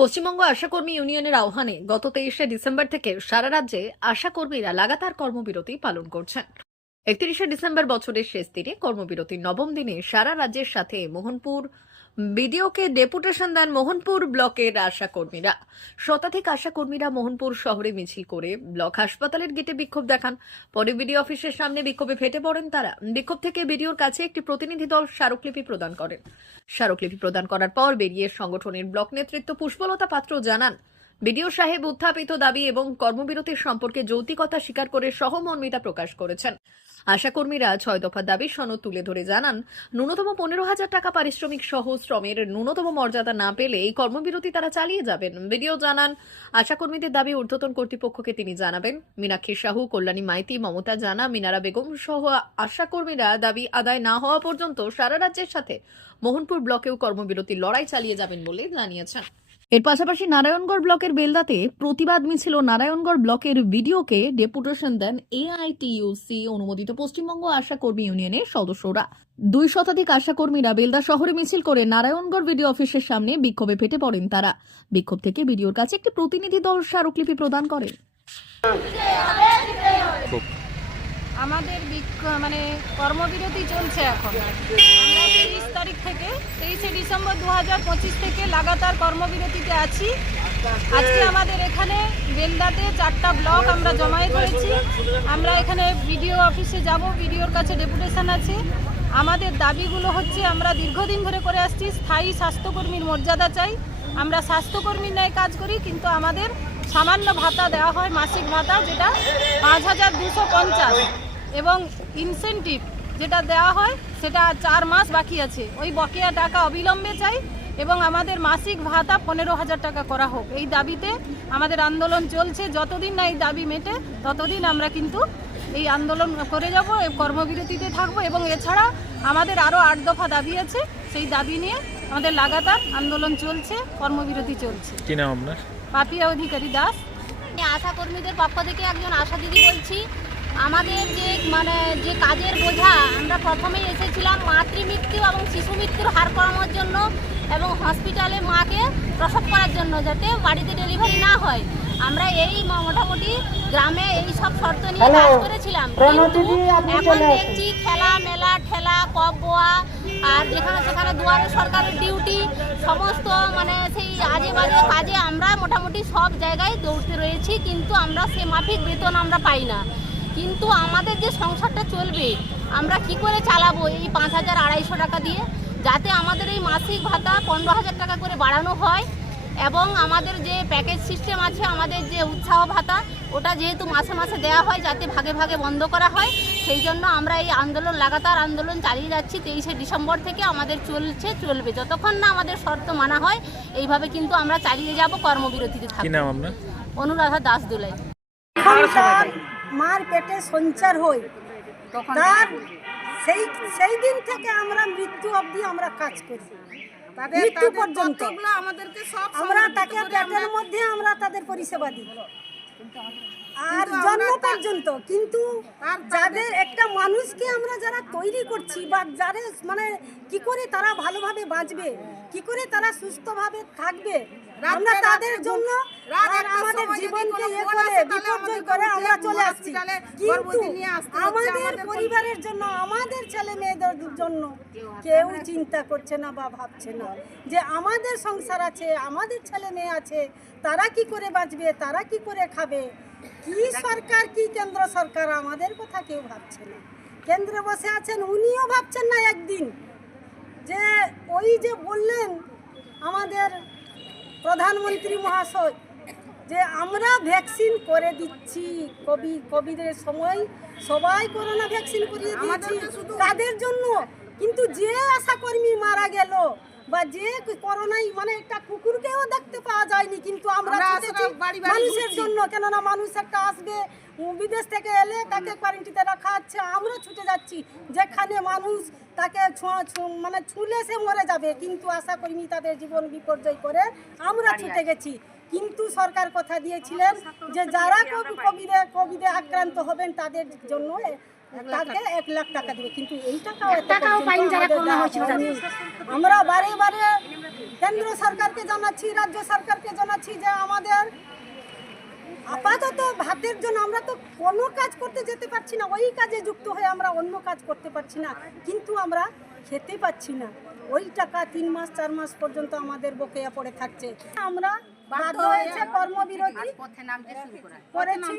পশ্চিমবঙ্গ আশাকর্মী ইউনিয়নের আহ্বানে গত 23শে ডিসেম্বর থেকে সারা রাজ্যে আশাকর্মীরা লাগাতার কর্মবিরতি পালন করছেন। 31শে ডিসেম্বর বছরের শেষ দিনে কর্মবিরতির নবম দিনে সারা রাজ্যের সাথে মোহনপুর বিডিওকে ডেপুটেশন দেন মোহনপুর ব্লকের আশাকর্মীরা। শতাধিক আশাকর্মীরা মোহনপুর শহরে মিছিল করে ব্লক হাসপাতালের গেটে বিক্ষোভ দেখান। পরে বিডিও অফিসের সামনে বিক্ষোভে ফেটে পড়েন তারা। বিক্ষোভ থেকে বিডিওর কাছে একটি প্রতিনিধি দল স্মারকলিপি প্রদান করেন। স্মারকলিপি প্রদান করার পর বেরিয়ে সংগঠনের ব্লক নেতৃত্ব পুষ্পলতা পাত্র জানান, বিডিও সাহেব উত্থাপিত দাবি এবং কর্মবিরতির সম্পর্কে যৌক্তিকতা স্বীকার করে সহমর্মিতা প্রকাশ করেছেন। আশাকর্মীরা 6 দফা দাবি সনদ তুলে ধরে জানান, ন্যূনতম 15,000 টাকা পারিশ্রমিক সহ শ্রমের ন্যূনতম মর্যাদা না পেলে এই কর্মবিরতি তারা চালিয়ে যাবেন। বিডিও জানান, আশাকর্মীদের দাবি ঊর্ধ্বতন কর্তৃপক্ষকে তিনি জানাবেন। মীনাক্ষী সাহু, কল্যাণী মাইতি, মমতা জানা, মিনারা বেগম সহ আশাকর্মীরা দাবি আদায় না হওয়া পর্যন্ত সারা রাজ্যের সাথে মোহনপুর ব্লকেও কর্মবিরতির লড়াই চালিয়ে যাবেন বলে জানিয়েছেন। এর পাশাপাশি নারায়ণগড় ব্লকের বেলদাতে প্রতিবাদ মিছিল ও নারায়ণগড় ব্লকের বিডিওকে ডেপুটেশন দেন এআইটিইউসি অনুমোদিত পশ্চিমবঙ্গ আশাকর্মী ইউনিয়নের সদস্যরা। 2 শতাধিক আশাকর্মীরা বেলদা শহরে মিছিল করে নারায়ণগড় বিডিও অফিসের সামনে বিক্ষোভে ফেটে পড়েন তারা। বিক্ষোভ থেকে বিডিওর কাছে একটি প্রতিনিধি দল স্মারকলিপি প্রদান করেন। আমাদের কর্মবিরতি চলছে এখন। আমরা 30 তারিখ থেকে 23শে ডিসেম্বর 2025 থেকে লাগাতার কর্মবিরতিতে আছি। আজকে আমাদের এখানে বেলদাতে 4টা ব্লক আমরা জমায়েত হয়েছি। আমরা এখানে বিডিও অফিসে যাব, বিডিওর কাছে ডেপুটেশন আছে। আমাদের দাবিগুলো হচ্ছে, আমরা দীর্ঘদিন ধরে করে আসছি স্থায়ী স্বাস্থ্যকর্মীর মর্যাদা চাই। আমরা স্বাস্থ্যকর্মীর ন্যায় কাজ করি, কিন্তু আমাদের সামান্য ভাতা দেওয়া হয়, মাসিক ভাতা, যেটা 5,250, এবং ইনসেনটিভ যেটা দেওয়া হয় সেটা 4 মাস বাকি আছে। ওই বকেয়া টাকা অবিলম্বে চাই এবং আমাদের মাসিক ভাতা 15,000 টাকা করা হোক। এই দাবিতে আমাদের আন্দোলন চলছে। যতদিন না এই দাবি মেটে ততদিন আমরা কিন্তু এই আন্দোলন করে যাব, কর্মবিরতিতে থাকব। এবং এছাড়া আমাদের আরও 8 দফা দাবি আছে, সেই দাবি নিয়ে আমাদের লাগাতার আন্দোলন চলছে, কর্মবিরতি চলছে। কি নাম আপনার? পাপিয়া অধিকারী দাস। আশা কর্মীদের পক্ষ থেকে একজন আশা দিদি বলছি। আমাদের যে কাজের বোঝা, আমরা প্রথমেই এসেছিলাম মাতৃমৃত্যু এবং শিশু মৃত্যুর হার কমানোর জন্য এবং হসপিটালে মাকে প্রসব করার জন্য, যাতে বাড়িতে ডেলিভারি না হয়। আমরা এই মোটামুটি গ্রামে এই সব শর্ত নিয়ে কাজ করেছিলাম। কিন্তু এখন দেখছি খেলা মেলা ঠেলা কপ বোয়া আর যেখানে সেখানে দুয়ারে সরকারের ডিউটি, সমস্ত সেই আজে বাজে কাজে আমরা মোটামুটি সব জায়গায় দৌড়তে রয়েছি, কিন্তু আমরা সে মাফিক বেতন আমরা পাই না। কিন্তু আমাদের যে সংসারটা চলবে, আমরা কি করে চালাবো এই 5,250 টাকা দিয়ে? যাতে আমাদের এই মাসিক ভাতা 15,000 টাকা করে বাড়ানো হয় এবং আমাদের যে প্যাকেজ সিস্টেম আছে, আমাদের যে উৎসাহ ভাতা, ওটা যেহেতু মাসে মাসে দেওয়া হয়, যাতে ভাগে ভাগে বন্ধ করা হয়। সেই জন্য আমরা এই আন্দোলন লাগাতার আন্দোলন চালিয়ে যাচ্ছি। 23শে ডিসেম্বর থেকে আমাদের চলবে, যতক্ষণ না আমাদের শর্ত মানা হয়। এইভাবে কিন্তু আমরা চালিয়ে যাব, কর্মবিরতিতে থাকব। কি নাম আপনার? অনুরাধা দাস দুলাই। মার পেটে সঞ্চার হই, তার সেই দিন থেকে আমরা মৃত্যু অবধি আমরা কাজ করি, মৃত্যু পর্যন্ত আমরা তাকে পেটের মধ্যে আমরা তাদের পরিষেবা দিই আর জন্ম পর্যন্ত। কিন্তু যাদের একটা মানুষকে আমরা যারা তৈরি করছি, বা যারা কি করে তারা ভালোভাবে বাঁচবে, কি করে তারা সুস্থভাবে থাকবে, আমরা তাদের জন্য আর আমাদের জীবনকে বিপর্যয় করে আমরা চলে আসছি। কিন্তু আমাদের পরিবারের জন্য, আমাদের ছেলে মেয়েদের জন্য কেউ চিন্তা করছে না বা ভাবছে না যে আমাদের সংসার আছে, আমাদের ছেলে মেয়ে আছে, তারা কি করে বাঁচবে, তারা কি করে খাবে। কি সরকার, কি কেন্দ্র সরকার, আমাদের কথা কেউ ভাবছে না। কেন্দ্রে বসে আছেন, উনিও ভাবছেন না একদিন যে ওই যে বললেন আমাদের প্রধানমন্ত্রী মহাশয় যে আমরা ভ্যাকসিন করে দিচ্ছি। কোভিডের সময় সবাই করোনা ভ্যাকসিন করিয়ে দিয়েছি তাদের জন্য। কিন্তু যে আশাকর্মী মারা গেল বা যে করোনায় একটা কুকুরকেও দেখতে পাওয়া যায়নি, কিন্তু আমরা মানুষের জন্য, কেননা মানুষ একটা আসবে বিদেশ থেকে এলে তাকে কোয়ারেন্টিতে রাখা হচ্ছে, আমরা ছুটে যাচ্ছি যেখানে মানুষ তাকে ছুলে সে মরে যাবে, কিন্তু আশাকর্মী তাদের জীবন বিপর্যয় করে আমরা ছুটে গেছি। কিন্তু সরকার কথা দিয়েছিলেন যে যারা কোভিডে আক্রান্ত হবেন তাদের জন্য তাকে 1 লাখ টাকা দেবে, কিন্তু এই টাকাও পাইনি। আমরা বারে বারে কেন্দ্র সরকারকে জানাচ্ছি, রাজ্য সরকারকে জানাচ্ছি যে আমাদের আপাতত ভাতের জন্য আমরা তো কোনো কাজ করতে যেতে পারছি না, ওই কাজে যুক্ত হয়ে আমরা অন্য কাজ করতে পারছি না, কিন্তু আমরা খেতে পাচ্ছি না। ওই টাকা 3 মাস 4 মাস পর্যন্ত আমাদের বকেয়া পড়ে থাকছে। আমরা বাধ্য হয়েছে কর্মবিরতি করেছি,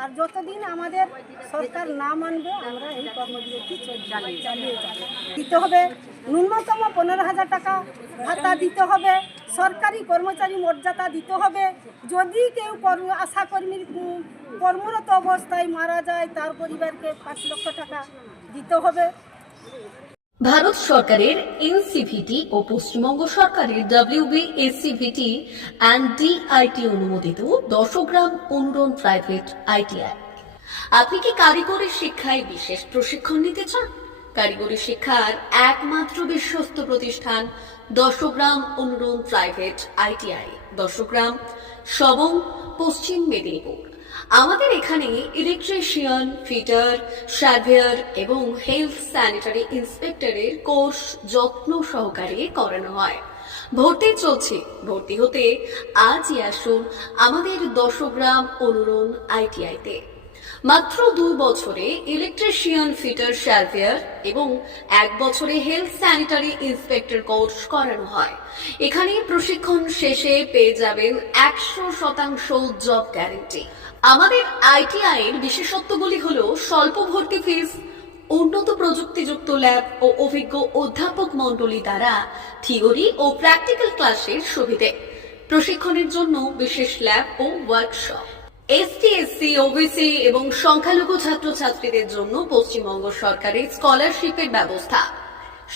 আর যতদিন আমাদের সরকার না মানবে আমরা এই কর্মবিরতি চালিয়ে যাব। দিতে হবে ন্যূনতম 15,000 টাকা ভাতা দিতে হবে, সরকারি কর্মচারী মর্যাদা দিতে হবে। যদি কেউ আশাকর্মীর কর্মরত অবস্থায় মারা যায় তার পরিবারকে 5 লক্ষ টাকা দিতে হবে। ভারত সরকারের এনসিভিটি ও পশ্চিমবঙ্গ সরকারের WBSCVT অ্যান্ড DIT অনুমোদিত 10 গ্রাম অনুরণ প্রাইভেট ITI। আপনি কি কারিগরি শিক্ষায় বিশেষ প্রশিক্ষণ নিতে চান? কারিগরি শিক্ষার একমাত্র বিশ্বস্ত প্রতিষ্ঠান 10 গ্রাম অনুরণ প্রাইভেট ITI, 10 গ্রাম, সবং, পশ্চিম মেদিনীপুর। আমাদের এখানে ইলেকট্রিশিয়ান, ফিটার, সার্ভেয়ার এবং হেলথ স্যানিটারি ইন্সপেক্টরের কোর্স যত্ন সহকারে করানো হয়। ভর্তি চলছে। ভর্তি হতে আজই আসুন আমাদের 10 গ্রাম অনুরণ ITI-তে। মাত্র 2 বছরে ইলেকট্রিশিয়ান, ফিটার, সার্ভেয়ার এবং 1 বছরে হেলথ স্যানিটারি ইন্সপেক্টর কোর্স করানো হয়। এখানে প্রশিক্ষণ শেষে পেয়ে যাবেন 100% জব গ্যারান্টি। আমাদের ITI এর বিশেষত্বগুলি হলো স্বল্প ভর্তি ফিস, উন্নত প্রযুক্তিযুক্ত ল্যাব ও অভিজ্ঞ অধ্যাপক মণ্ডলী দ্বারা থিওরি ও প্র্যাকটিক্যাল ক্লাসের সুবিধে, প্রশিক্ষণের জন্য বিশেষ ল্যাব ও ওয়ার্কশপ, ST, SC, OBC এবং সংখ্যালঘু ছাত্রছাত্রীদের জন্য পশ্চিমবঙ্গ সরকারের স্কলারশিপের ব্যবস্থা।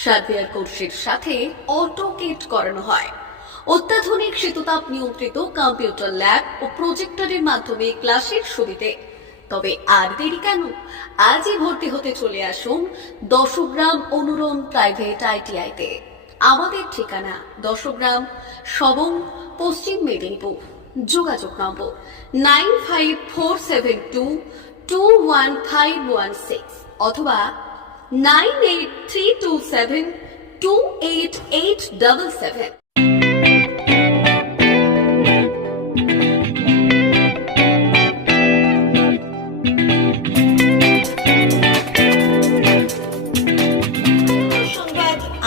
সার্ভেয়ার কোর্সের সাথে অটোকেট করানো হয়। অত্যাধুনিক শীততাপ নিয়ন্ত্রিত কম্পিউটার ল্যাব ও প্রজেক্টরের মাধ্যমে ক্লাসের সুবিধে। তবে আর দেরি কেন? আজই ভর্তি হতে চলে আসুন 10 গ্রাম অনুরণ প্রাইভেট ITI-তে। আমাদের ঠিকানা 10 গ্রাম, সবং, পশ্চিম মেদিনীপুর। যোগাযোগ নম্বর 9547221516 অথবা 9832728877।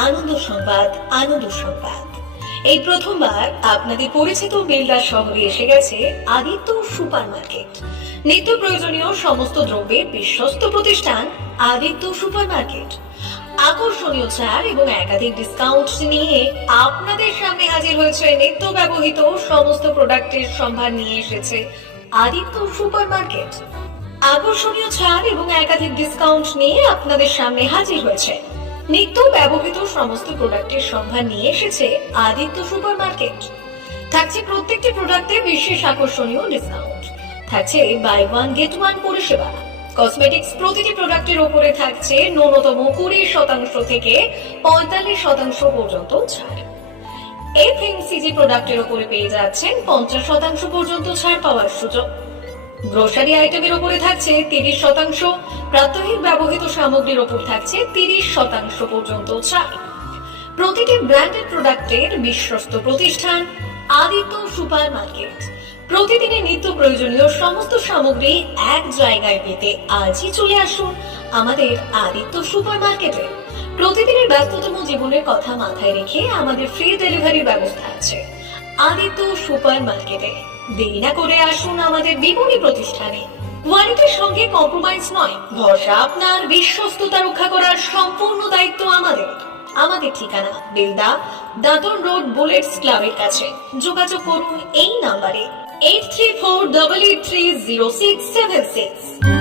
আনন্দ সংবাদ, আনন্দ সংবাদ। এই প্রথমবার আপনাদের পরিচিত বেলদা শহরে এসে গেছে আদিত্য সুপার মার্কেট। নিত্য প্রয়োজনীয় সমস্ত দ্রব্যের বিশ্বস্ত প্রতিষ্ঠান আদিত্য সুপার মার্কেট। আকর্ষণীয় ছাড় এবং একাধিক ডিসকাউন্ট নিয়ে আপনাদের সামনে হাজির হয়েছে। নিত্য ব্যবহৃত সমস্ত প্রোডাক্টের সম্ভার নিয়ে এসেছে আদিত্য সুপার মার্কেট। আকর্ষণীয় ছাড় এবং একাধিক ডিসকাউন্ট নিয়ে আপনাদের সামনে হাজির হয়েছে। নিত্য ব্যবহৃত সমস্ত প্রোডাক্টের সম্ভার নিয়ে এসেছে আদিত্য সুপার মার্কেট। থাকছে প্রত্যেকটি প্রোডাক্টে বিশেষ আকর্ষণীয় ডিসকাউন্ট। থাকছে বাই 1 গেট 1 পরিষেবা। কসমেটিক্স প্রতিটি প্রোডাক্টের উপরে থাকছে ন্যূনতম 20% থেকে 45% পর্যন্ত ছাড়। FMCG প্রোডাক্টের উপরে পেয়ে যাচ্ছেন 50% পর্যন্ত ছাড় পাওয়ার সুযোগ। গ্রোসারি আইটেমের উপরে থাকছে 30%, প্রাত্যহিক ব্যবহৃত সামগ্রীর উপর থাকছে 30% পর্যন্ত ছাড়। প্রতিটি ব্র্যান্ডেড প্রোডাক্টের বিশ্বস্ত প্রতিষ্ঠান আদিত্য সুপার মার্কেট। প্রতিদিনের নিত্য প্রয়োজনীয় সমস্ত সামগ্রী এক জায়গায় পেতে আজই চলে আসুন আমাদের আদিত্য সুপার মার্কেটে। প্রতিদিনের ব্যস্ততম জীবনের কথা মাথায় রেখে আমাদের ফ্রি ডেলিভারির ব্যবস্থা আছে আদিত্য সুপার মার্কেটে। দেরি না করে আসুন আমাদের বিপণী প্রতিষ্ঠানে। কোয়ালিটির সঙ্গে কম্প্রোমাইজ নয়, ভরসা আপনার, বিশ্বস্ততা রক্ষা করার সম্পূর্ণ দায়িত্ব আমাদের। আমাদের ঠিকানা বেলদা, দাঁতন রোড, বুলেটস ক্লাবের কাছে। যোগাযোগ করুন এই নাম্বারে 8348830676।